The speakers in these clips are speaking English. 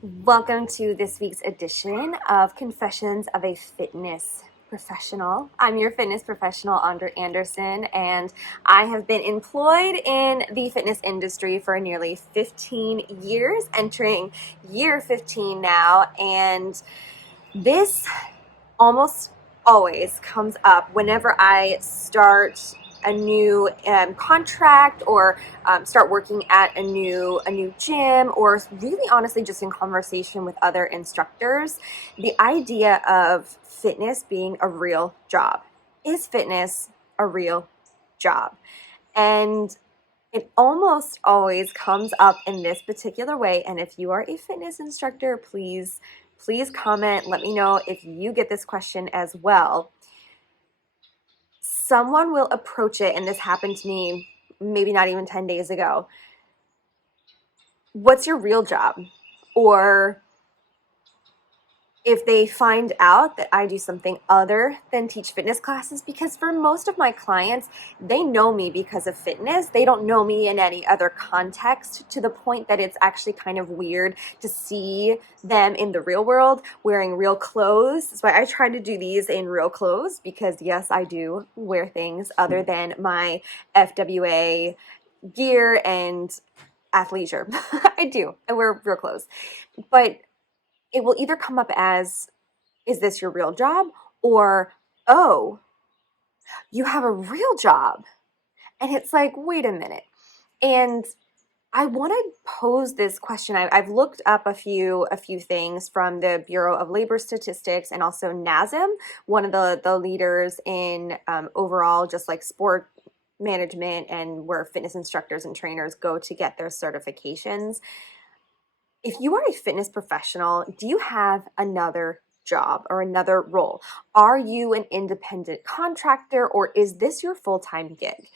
Welcome to this week's edition of Confessions of a Fitness Professional. I'm your fitness professional, Andrea Anderson, and I have been employed in the fitness industry for nearly 15 years, entering year 15 now, and this almost always comes up whenever I start a new contract or start working at a new gym, or really honestly just in conversation with other instructors. The idea of fitness being a real job. Is fitness a real job? And it almost always comes up in this particular way. And if you are a fitness instructor, please comment. Let me know if you get this question as well. Someone will approach it, and this happened to me maybe not even 10 days ago. What's your real job? Or if they find out that I do something other than teach fitness classes, because for most of my clients, they know me because of fitness. They don't know me in any other context, to the point that it's actually kind of weird to see them in the real world wearing real clothes. That's why I try to do these in real clothes, because yes, I do wear things other than my FWA gear and athleisure. I do. I wear real clothes. But it will either come up as, is this your real job? Or, oh, you have a real job. And it's like, wait a minute. And I want to pose this question. I've looked up a few things from the Bureau of Labor Statistics and also NASM, one of the leaders in overall just like sport management, and where fitness instructors and trainers go to get their certifications. If you are a fitness professional, do you have another job or another role? Are you an independent contractor, or is this your full-time gig?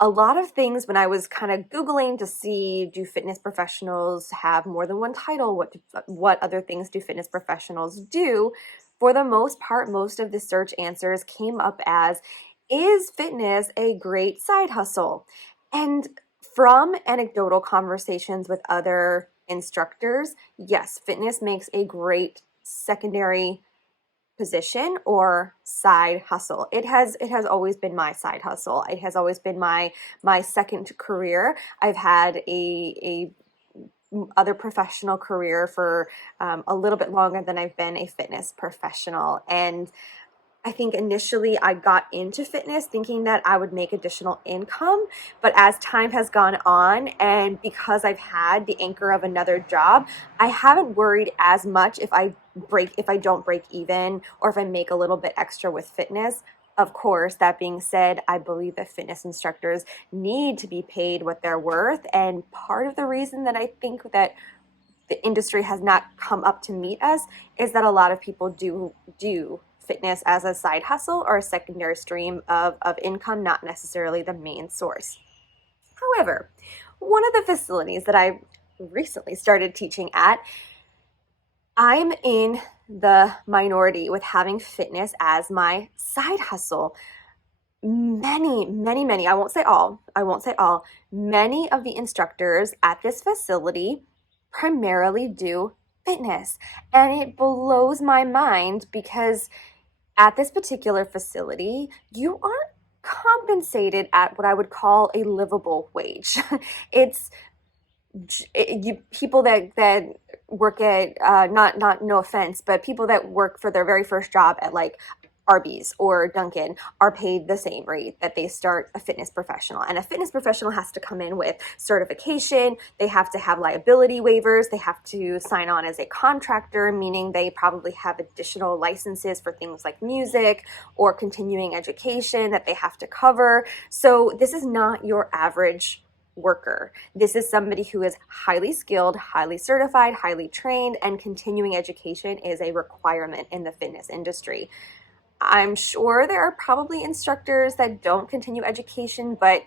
A lot of things, when I was kind of Googling to see, do fitness professionals have more than one title? What other things do fitness professionals do? For the most part, most of the search answers came up as, is fitness a great side hustle? And from anecdotal conversations with other instructors, yes, fitness makes a great secondary position or side hustle. It has always been my side hustle. It has always been my second career. I've had a other professional career for a little bit longer than I've been a fitness professional. And I think initially I got into fitness thinking that I would make additional income, but as time has gone on, and because I've had the anchor of another job, I haven't worried as much if I don't break even, or if I make a little bit extra with fitness. Of course, that being said, I believe that fitness instructors need to be paid what they're worth, and part of the reason that I think that the industry has not come up to meet us is that a lot of people do fitness as a side hustle or a secondary stream of income, not necessarily the main source. However, one of the facilities that I recently started teaching at, I'm in the minority with having fitness as my side hustle. Many, I won't say all, many of the instructors at this facility primarily do fitness. And it blows my mind, because at this particular facility, you aren't compensated at what I would call a livable wage. It's people that work at not no offense, but people that work for their very first job at like Arby's or Dunkin' are paid the same rate that they start a fitness professional. And a fitness professional has to come in with certification. They have to have liability waivers. They have to sign on as a contractor, meaning they probably have additional licenses for things like music or continuing education that they have to cover. So this is not your average worker. This is somebody who is highly skilled, highly certified, highly trained, and continuing education is a requirement in the fitness industry. I'm sure there are probably instructors that don't continue education, but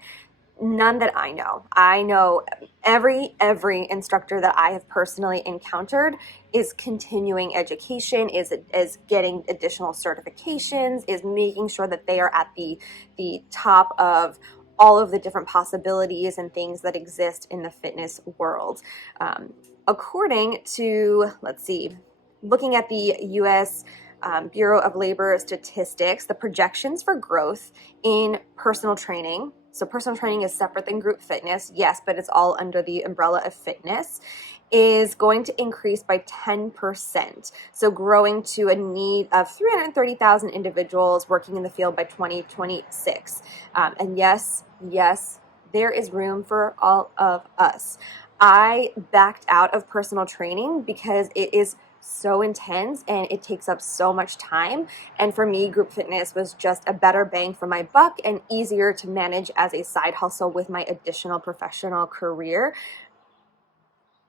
none that I know. I know every instructor that I have personally encountered is continuing education, is getting additional certifications, is making sure that they are at the top of all of the different possibilities and things that exist in the fitness world. according to, let's see, looking at the US Bureau of Labor Statistics, the projections for growth in personal training. So personal training is separate than group fitness, yes, but it's all under the umbrella of fitness, is going to increase by 10%. So growing to a need of 330,000 individuals working in the field by 2026. And yes, there is room for all of us. I backed out of personal training because it is so intense and it takes up so much time. And for me, group fitness was just a better bang for my buck and easier to manage as a side hustle with my additional professional career.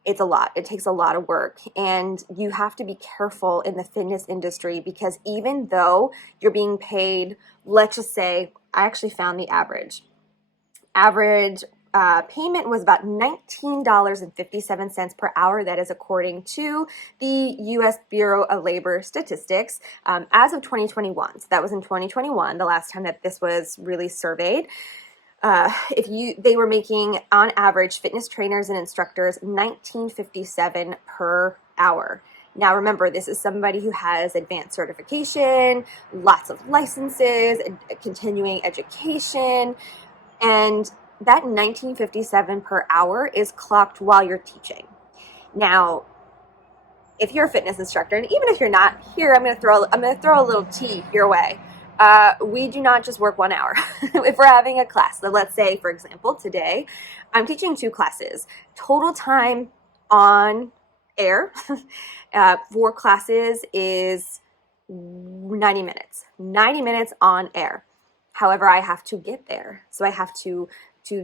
It's a lot. It takes a lot of work, and you have to be careful in the fitness industry because even though you're being paid, let's just say, I actually found the average payment was about $19.57 per hour. That is according to the U.S. Bureau of Labor Statistics as of 2021. So that was in 2021, the last time that this was really surveyed. They were making on average fitness trainers and instructors $19.57 per hour. Now remember, this is somebody who has advanced certification, lots of licenses, continuing education, and that $19.57 per hour is clocked while you're teaching. Now, if you're a fitness instructor, and even if you're not, here I'm going to throw a little tea your way. We do not just work 1 hour. If we're having a class, so let's say, for example, today I'm teaching 2 classes. Total time on air for classes is 90 minutes. 90 minutes on air. However, I have to get there, so I have to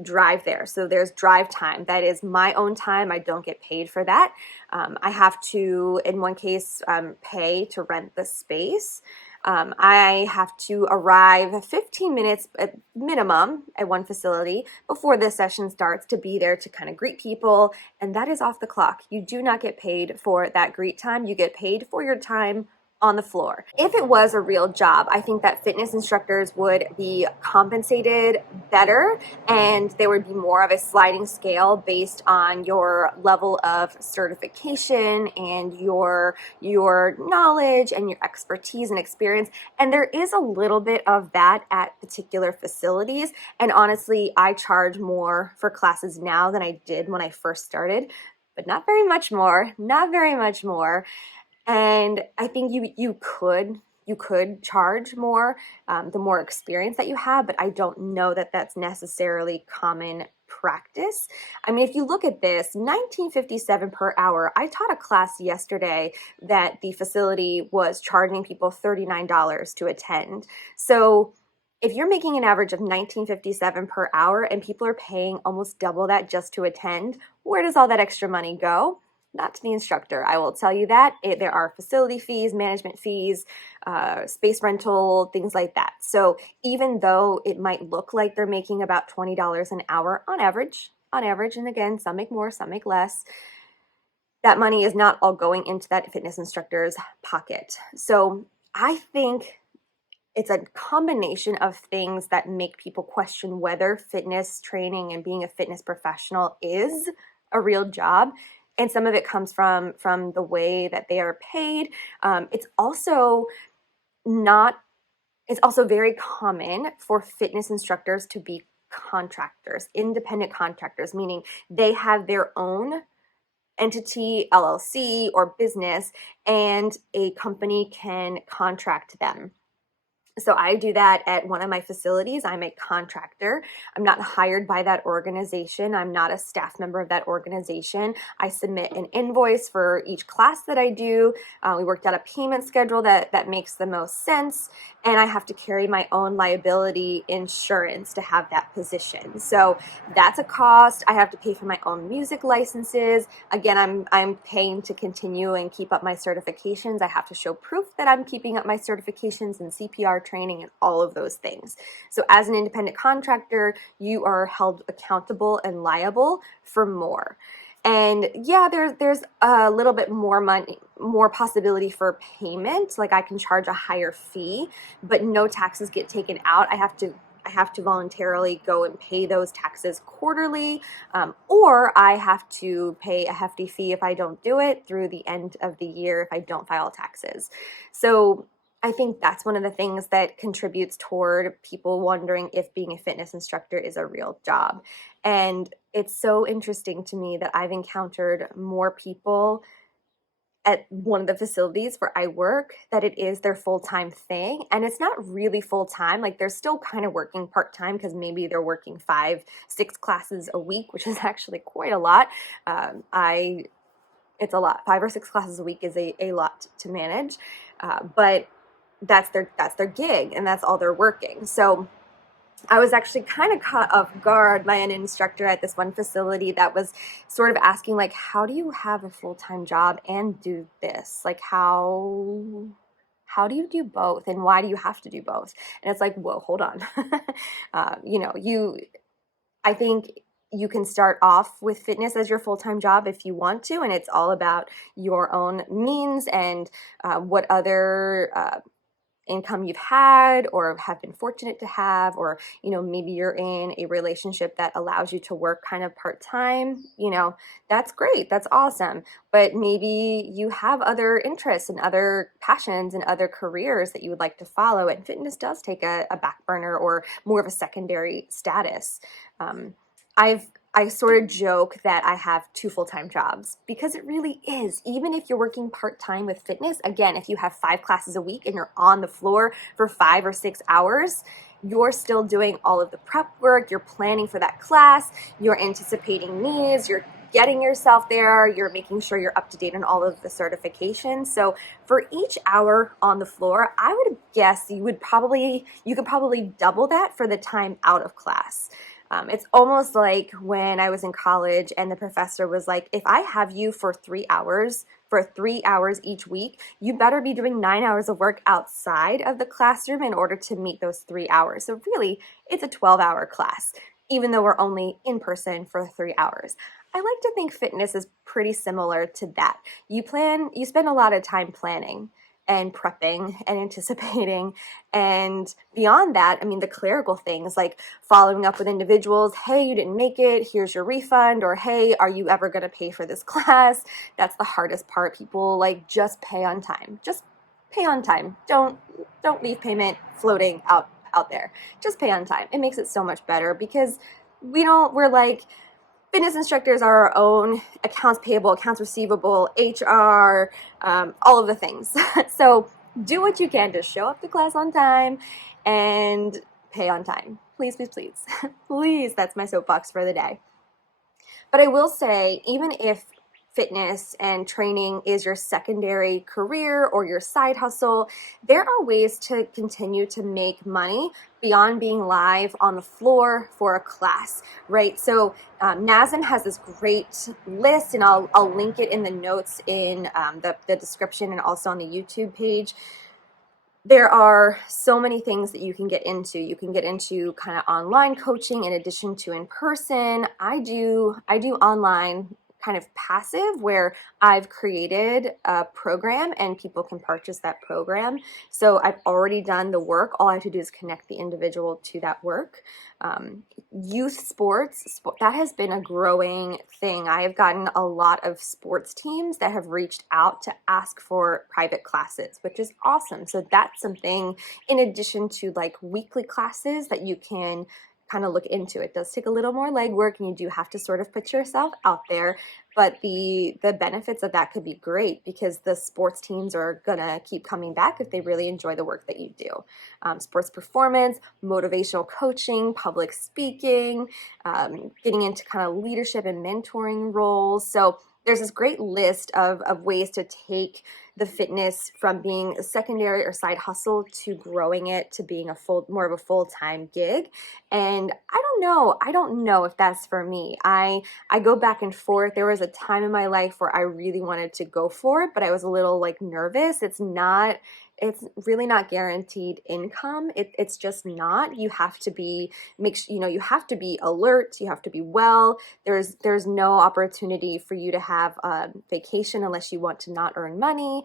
drive there. So there's drive time. That is my own time. I don't get paid for that. I have to, in one case, pay to rent the space. I have to arrive 15 minutes at minimum at one facility before the session starts to be there to kind of greet people, and that is off the clock. You do not get paid for that greet time. You get paid for your time on the floor. If it was a real job, I think that fitness instructors would be compensated better, and there would be more of a sliding scale based on your level of certification and your knowledge and your expertise and experience. And there is a little bit of that at particular facilities. And honestly, I charge more for classes now than I did when I first started, but not very much more, not very much more. And I think you could charge more the more experience that you have, but I don't know that that's necessarily common practice. I mean, if you look at this, $19.57 per hour. I taught a class yesterday that the facility was charging people $39 to attend. So if you're making an average of $19.57 per hour and people are paying almost double that just to attend, where does all that extra money go? Not to the instructor. I will tell you that. There are facility fees, management fees, space rental, things like that. So even though it might look like they're making about $20 an hour on average, and again, some make more, some make less, that money is not all going into that fitness instructor's pocket. So I think it's a combination of things that make people question whether fitness training and being a fitness professional is a real job. And some of it comes from the way that they are paid. It's also very common for fitness instructors to be contractors, independent contractors, meaning they have their own entity, LLC, or business, and a company can contract them. So I do that at one of my facilities. I'm a contractor. I'm not hired by that organization. I'm not a staff member of that organization. I submit an invoice for each class that I do. We worked out a payment schedule that makes the most sense. And I have to carry my own liability insurance to have that position. So that's a cost. I have to pay for my own music licenses. Again, I'm paying to continue and keep up my certifications. I have to show proof that I'm keeping up my certifications and CPR training and all of those things. So as an independent contractor, you are held accountable and liable for more. And yeah, there's a little bit more money, more possibility for payment. Like I can charge a higher fee, but no taxes get taken out. I I have to voluntarily go and pay those taxes quarterly, or I have to pay a hefty fee if I don't do it through the end of the year if I don't file taxes. So I think that's one of the things that contributes toward people wondering if being a fitness instructor is a real job. And it's so interesting to me that I've encountered more people at one of the facilities where I work that it is their full-time thing. And it's not really full-time. Like they're still kind of working part-time because maybe they're working 5-6 classes a week, which is actually quite a lot. It's a lot. 5 or 6 classes a week is a lot to manage. But that's their gig and that's all they're working. So I was actually kind of caught off guard by an instructor at this one facility that was sort of asking, like, how do you have a full-time job and do this? Like, how do you do both, and why do you have to do both? And it's like, whoa, hold on. I think you can start off with fitness as your full-time job if you want to, and it's all about your own means and what other income you've had or have been fortunate to have, or maybe you're in a relationship that allows you to work kind of part-time. That's great, that's awesome, but maybe you have other interests and other passions and other careers that you would like to follow, and fitness does take a back burner or more of a secondary status. I sort of joke that I have 2 full-time jobs because it really is. Even if you're working part-time with fitness, again, if you have 5 classes a week and you're on the floor for 5 or 6 hours, you're still doing all of the prep work, you're planning for that class, you're anticipating needs, you're getting yourself there, you're making sure you're up to date on all of the certifications. So for each hour on the floor, I would guess you could probably double that for the time out of class. It's almost like when I was in college and the professor was like, if I have you for 3 hours, for 3 hours each week, you better be doing 9 hours of work outside of the classroom in order to meet those 3 hours. So really, it's a 12-hour class, even though we're only in person for 3 hours. I like to think fitness is pretty similar to that. You spend a lot of time planning and prepping and anticipating. And beyond that, I mean, the clerical things like following up with individuals, hey, you didn't make it, here's your refund, or hey, are you ever going to pay for this class? That's the hardest part. People just pay on time. Just pay on time. Don't leave payment floating out there. Just pay on time. It makes it so much better because we're like, fitness instructors are our own accounts payable, accounts receivable, HR, all of the things. So do what you can to show up to class on time and pay on time. Please, please, please. Please, that's my soapbox for the day. But I will say, even if fitness and training is your secondary career or your side hustle, there are ways to continue to make money beyond being live on the floor for a class, right? So NASM has this great list, and I'll link it in the notes in the description and also on the YouTube page. There are so many things that you can get into. You can get into kind of online coaching in addition to in person. I do online kind of passive where I've created a program and people can purchase that program. So I've already done the work. All I have to do is connect the individual to that work. Youth sports, that has been a growing thing. I have gotten a lot of sports teams that have reached out to ask for private classes, which is awesome. So that's something in addition to weekly classes that you can kind of look into. It does take a little more legwork and you do have to sort of put yourself out there, but the benefits of that could be great because the sports teams are gonna keep coming back if they really enjoy the work that you do. Sports performance, motivational coaching, public speaking, getting into kind of leadership and mentoring roles. So there's this great list of ways to take the fitness from being a secondary or side hustle to growing it to being more of a full-time gig. And I don't know if that's for me. I go back and forth. There was a time in my life where I really wanted to go for it, but I was a little nervous. It's really not guaranteed income. It's just not. You have to be you have to be alert. You have to be well. There's no opportunity for you to have vacation unless you want to not earn money.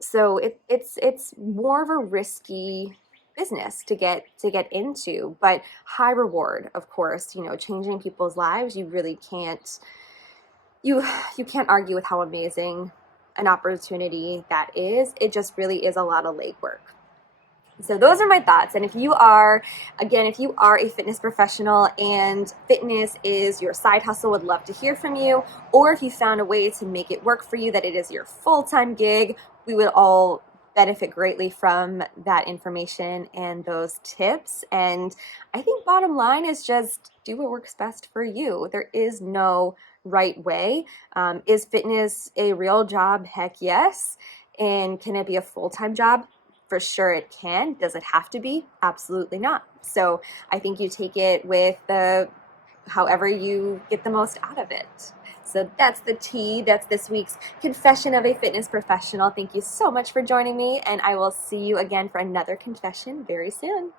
So it's more of a risky business to get into, but high reward, of course. Changing people's lives, you really can't you can't argue with how amazing an opportunity that is. It just really is a lot of legwork. So those are my thoughts. And if you are a fitness professional and fitness is your side hustle, would love to hear from you. Or if you found a way to make it work for you, that it is your full-time gig, we would all benefit greatly from that information and those tips. And I think bottom line is just do what works best for you. There is no right way. Is fitness a real job? Heck yes. And can it be a full-time job? For sure it can. Does it have to be? Absolutely not. So I think you take it with however you get the most out of it. So that's the tea. That's this week's Confession of a Fitness Professional. Thank you so much for joining me, and I will see you again for another confession very soon.